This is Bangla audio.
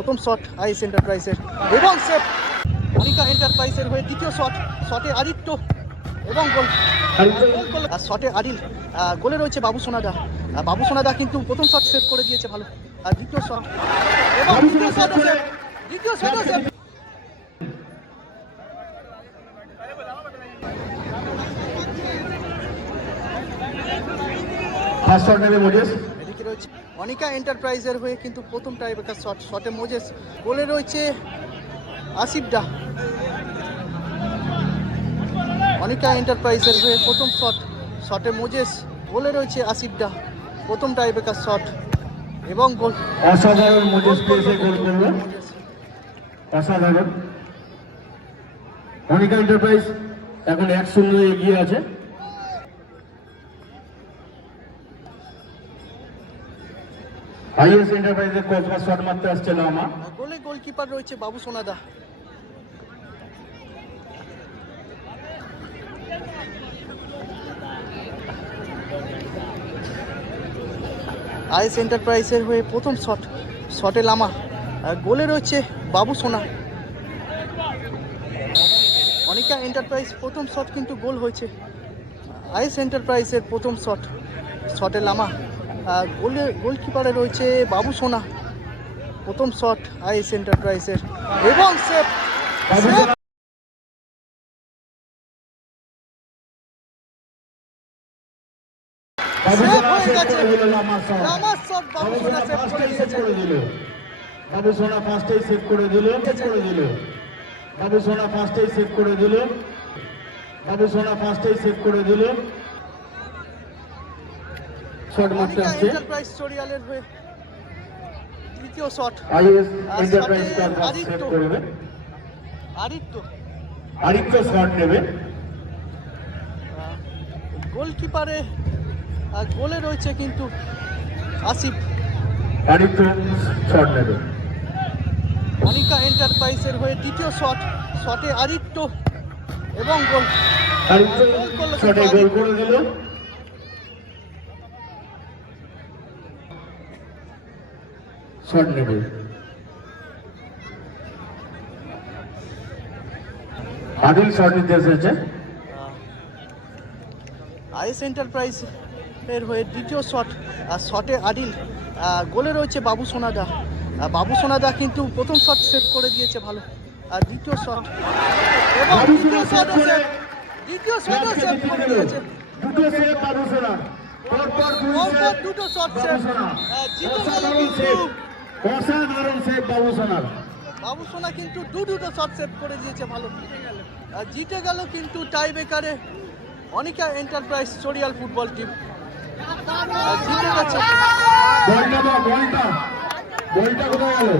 প্রথম শট আইএস এন্টারপ্রাইজের এবং সেফ অনিকা এন্টারপ্রাইজের হয়ে দ্বিতীয় শট শটে আদিত্য এবং গোল। আর শটে আদিল। গোলে রয়েছে বাবু সোনাদা। বাবু সোনাদা কিন্তু প্রথম শট সেভ করে দিয়েছে ভালো। আর দ্বিতীয় শট এবং দ্বিতীয় শট দ্বিতীয় শট ফার্স্ট শট নেবে মোজেস। এদিকে রয়েছে। অনিকা এন্টারপ্রাইজের হয়ে কিন্তু প্রথম টাইব্রেকার শট শটে মোজেস। গোলে রয়েছে আসিফ ডা অনিকা এন্টারপ্রাইজের হয়ে প্রথম শট শটে মোজেস। গোলে রয়েছে আসিফ ডা প্রথম টাইব্রেকার শট এবং গোল। অসাধারণ মোজেস পেয়েছে গোল করল অসাধারণ। অনিকা এন্টারপ্রাইজ এখন এক শূন্য এগিয়ে আছে। আইএস এন্টারপ্রাইজের কোচবার শট মারতে আসছে লামা আর গোলে গোলকিপার রয়েছে বাবু সোনাদা। আইএস এন্টারপ্রাইজের হয়ে প্রথম শট, শটে লামা গোলে রয়েছে বাবু সোনা। অনিকা এন্টারপ্রাইজ প্রথম শট কিন্তু গোল হয়েছে। আইএস এন্টারপ্রাইজের প্রথম শট, শটে লামা গোলে গোলকিপারে রয়েছে বাবু সোনা। প্রথম শট আইএস এন্টারপ্রাইজের। এবং সেফ সোনা সেভ করে দিয়েছে। বাবু সোনা ফার্স্টেই সেভ করে দিল। করে দিল বাবু সোনা ফার্স্টেই সেভ করে দিল। বাবু সোনা ফার্স্টেই সেভ করে দিল। শট মারতে আসছে এন্টারপ্রাইজ চরিয়ালের হয়ে তৃতীয় শট আইএস আর এন্টারপ্রাইজ সাথে তার ফার্স্ট আদিত্য। সেভ করবে আদিত্য। আদিত্য শট নেবে। গোলকিপারে গোলে রয়েছে কিন্তু আসিফ। আদিত্য শট নেবে। অনিকা এন্টারপ্রাইজের হয়ে দ্বিতীয় শট শটে আদিত্য এবং গোল আদিত্য শটে গোল করে দিল। শট নেবে। আদিল শট নিতে এসেছে। আইএস এন্টারপ্রাইজ এর হয়ে দ্বিতীয় শট আর শটে আদিল গোলে রয়েছে বাবু সোনাদা। বাবু সোনাদা কিন্তু প্রথম শট সেভ করে দিয়েছে ভালো। আর দ্বিতীয় শট এবং দ্বিতীয় শট দ্বিতীয় ম্যাচকে সেভ করে দিয়েছে। দুটো সেভ বাবু সোনা পরপর দুই পরপর দুটো শট সেভ। জিতে গেল কিন্তু অসাধারণ সেভ বাবু সোনার বাবু সোনা কিন্তু দু দুটো শট সেভ করে দিয়েছে ভালো। আর জিতে গেল কিন্তু টাই বেকারে অনিকা এন্টারপ্রাইজ সোরিয়াল ফুটবল টিম জিতে গেছে। বলটা বলটা বলটা কোথায় গেল?